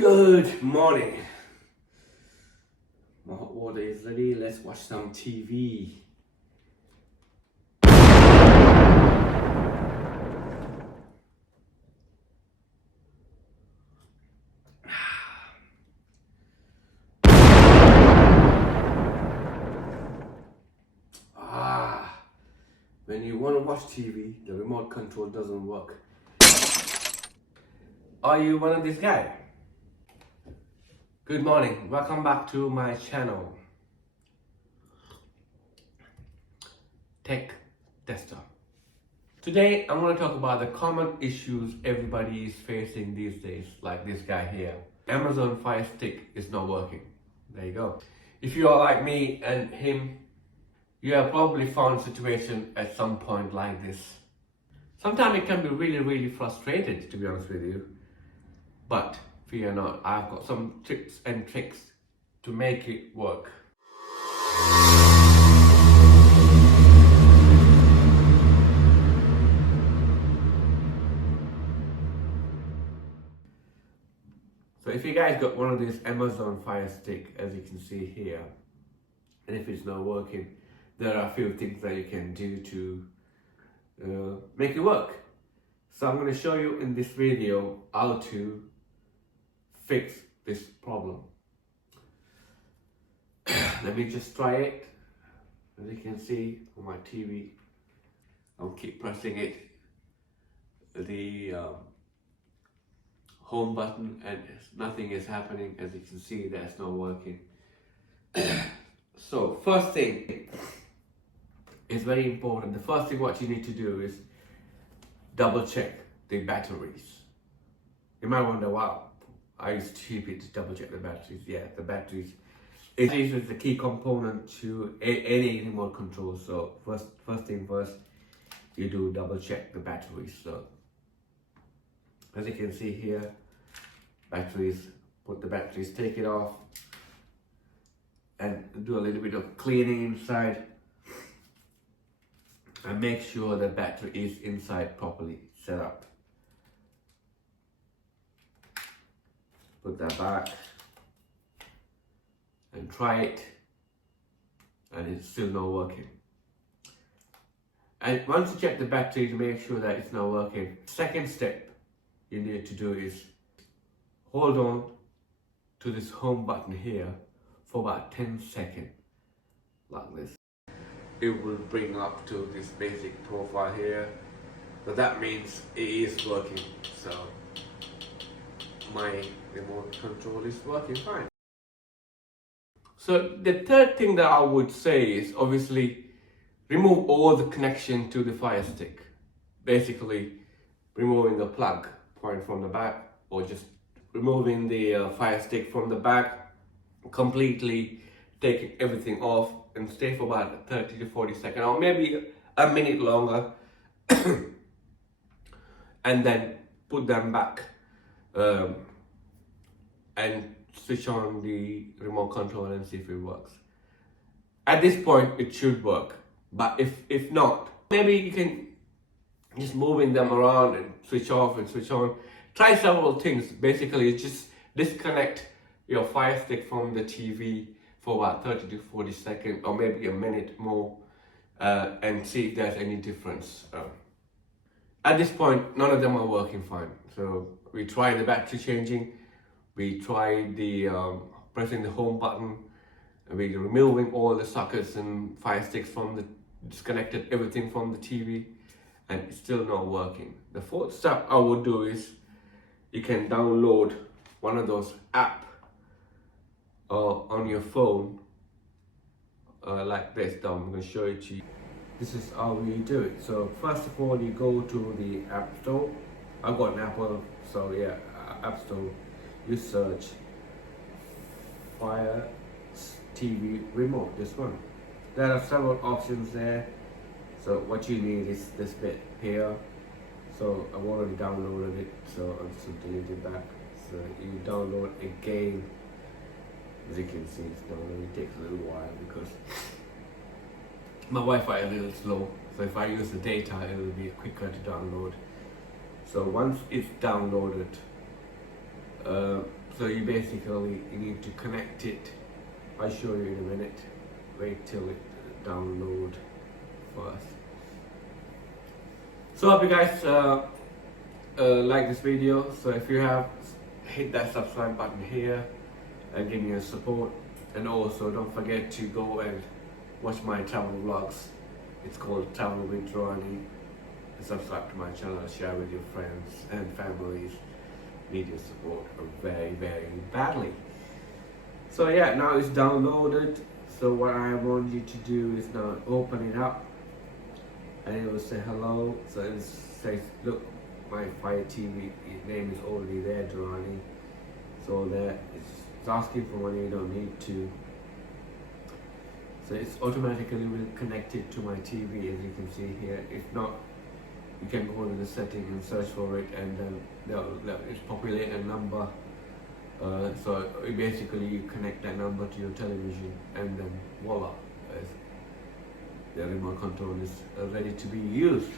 Good morning. My hot water is ready. Let's watch some TV. When you want to watch TV, the remote control doesn't work. Are you one of these guys? Good morning. Welcome back to my channel. Tech Tester. Today I'm going to talk about the common issues everybody is facing these days, like this guy here. Amazon Fire Stick is not working. There you go. If you are like me and him, you have probably found a situation at some point like this. Sometimes it can be really frustrated, to be honest with you. But fear not, I've got some tips and tricks to make it work. So if you guys got one of these Amazon Fire Stick, as you can see here, and if it's not working, there are a few things that you can do to make it work. So I'm going to show you in this video how to fix this problem. Let me just try it. As you can see on my TV, I'll keep pressing it, the home button, and nothing is happening. As you can see, that's not working. So first thing is very important. The first thing what you need to do is double check the batteries. You might wonder, wow, I used to keep it to double check the batteries. Yeah, the batteries is the key component to any remote control. So first thing first, you do double check the batteries. So as you can see here, batteries, put the batteries, take it off, and do a little bit of cleaning inside. And make sure the battery is inside properly set up. Put that back and try it, and it's still not working. And once you check the battery to make sure that it's not working, second step you need to do is hold on to this home button here for about 10 seconds, like this. It will bring up to this basic profile here. So that means it is working. So my remote control is working fine. So the third thing that I would say is obviously remove all the connection to the Fire Stick. Basically removing the plug point from the back, or just removing the Fire Stick from the back, completely taking everything off, and stay for about 30 to 40 seconds, or maybe a minute longer, and then put them back and switch on the remote control and see if it works. At this point it should work, but if not, maybe you can just moving them around and switch off and switch on. Try several things. Basically just disconnect your Fire Stick from the TV for about 30 to 40 seconds, or maybe a minute more, and see if there's any difference. At this point, none of them are working fine. So we tried the battery changing, we tried the pressing the home button, and we removing all the sockets and Fire Sticks from the, disconnected everything from the TV, and it's still not working. The fourth step I would do is you can download one of those apps on your phone, like this. Now I'm going to show it to you. This is how you do it. So first of all, you go to the App Store. I've got an Apple, so yeah, App Store. You search Fire TV Remote, this one. There are several options there. So what you need is this bit here. So I've already downloaded it, so I'm just going to delete it back. So you download again. As you can see, it's downloading. It takes a little while because my Wi-Fi is a little slow. So if I use the data, it will be quicker to download. So once it's downloaded, So you basically need to connect it. I'll show you in a minute. Wait till it download first. So hope you guys like this video. So if you have, hit that subscribe button here and give me your support. And also don't forget to go and watch my travel vlogs. It's called Travel with Ronnie. Subscribe to my channel, share with your friends and families. Need your support very, very badly. So yeah, now it's downloaded. So what I want you to do is now open it up, and it will say hello. So it says, look, my Fire TV name is already there, Durrani. So there, it's asking for money. You don't need to. So it's automatically will connect it to my TV, as you can see here. If not, you can go to the setting and search for it, and then it's populate a number. So basically you connect that number to your television, and then voila, the remote control is ready to be used.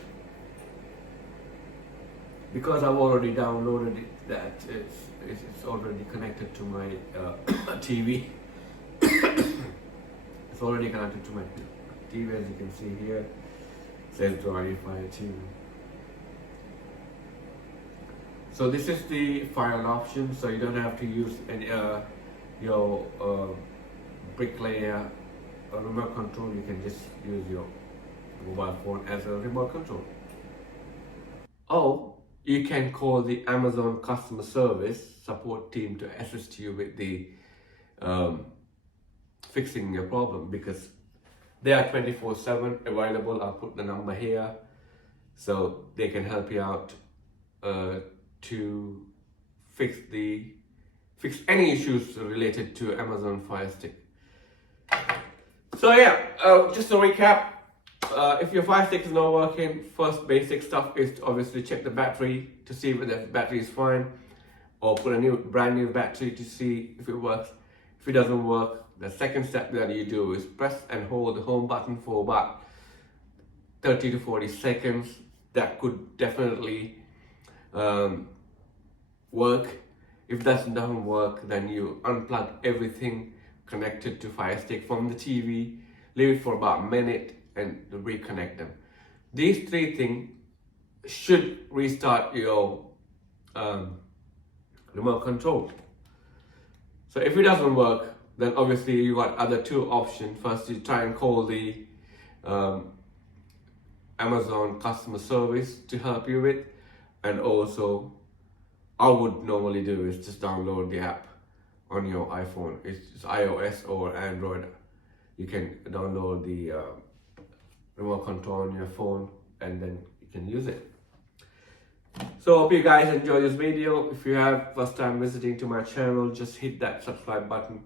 Because I've already downloaded it, that it's already connected to my TV. It's already connected to my TV, as you can see here. It says Durrani Fire TV. So this is the final option, so you don't have to use any your bricklayer remote control. You can just use your mobile phone as a remote control. Or you can call the Amazon customer service support team to assist you with the fixing your problem, because they are 24/7 available. I'll put the number here, so they can help you out to fix any issues related to Amazon Fire Stick. So yeah, just to recap, if your Fire Stick is not working, first basic stuff is to obviously check the battery to see whether the battery is fine, or put a brand new battery to see if it works. If it doesn't work, the second step that you do is press and hold the home button for about 30 to 40 seconds. That could definitely work. If that doesn't work, then you unplug everything connected to Fire Stick from the TV, leave it for about a minute, and reconnect them. These three things should restart your remote control. So if it doesn't work, then obviously you got other two options. First, you try and call the Amazon customer service to help you with, and also I would normally do is just download the app on your iPhone. It's iOS or Android. You can download the remote control on your phone, and then you can use it. So hope you guys enjoy this video. If you have first time visiting to my channel, just hit that subscribe button.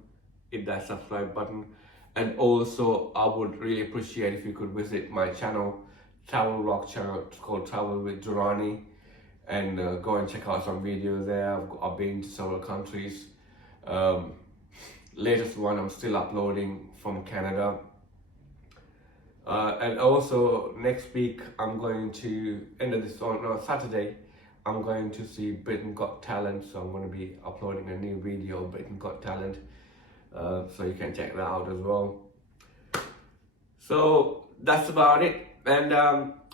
And also I would really appreciate if you could visit my channel, travel vlog channel. It's called Travel with Durrani, and go and check out some videos there. I've been to several countries. Latest one I'm still uploading from Canada. And also next week I'm going to, on Saturday, I'm going to see Britain Got Talent. So I'm going to be uploading a new video of Britain Got Talent. So you can check that out as well. So that's about it. And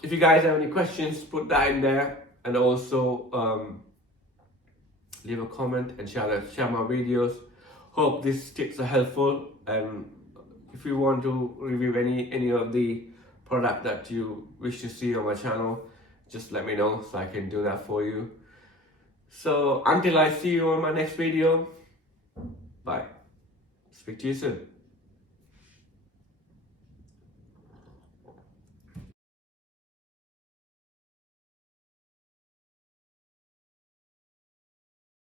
if you guys have any questions, put that in there. And also leave a comment and share my videos. Hope these tips are helpful. And if you want to review any of the product that you wish to see on my channel, just let me know so I can do that for you. So until I see you on my next video, bye. Speak to you soon.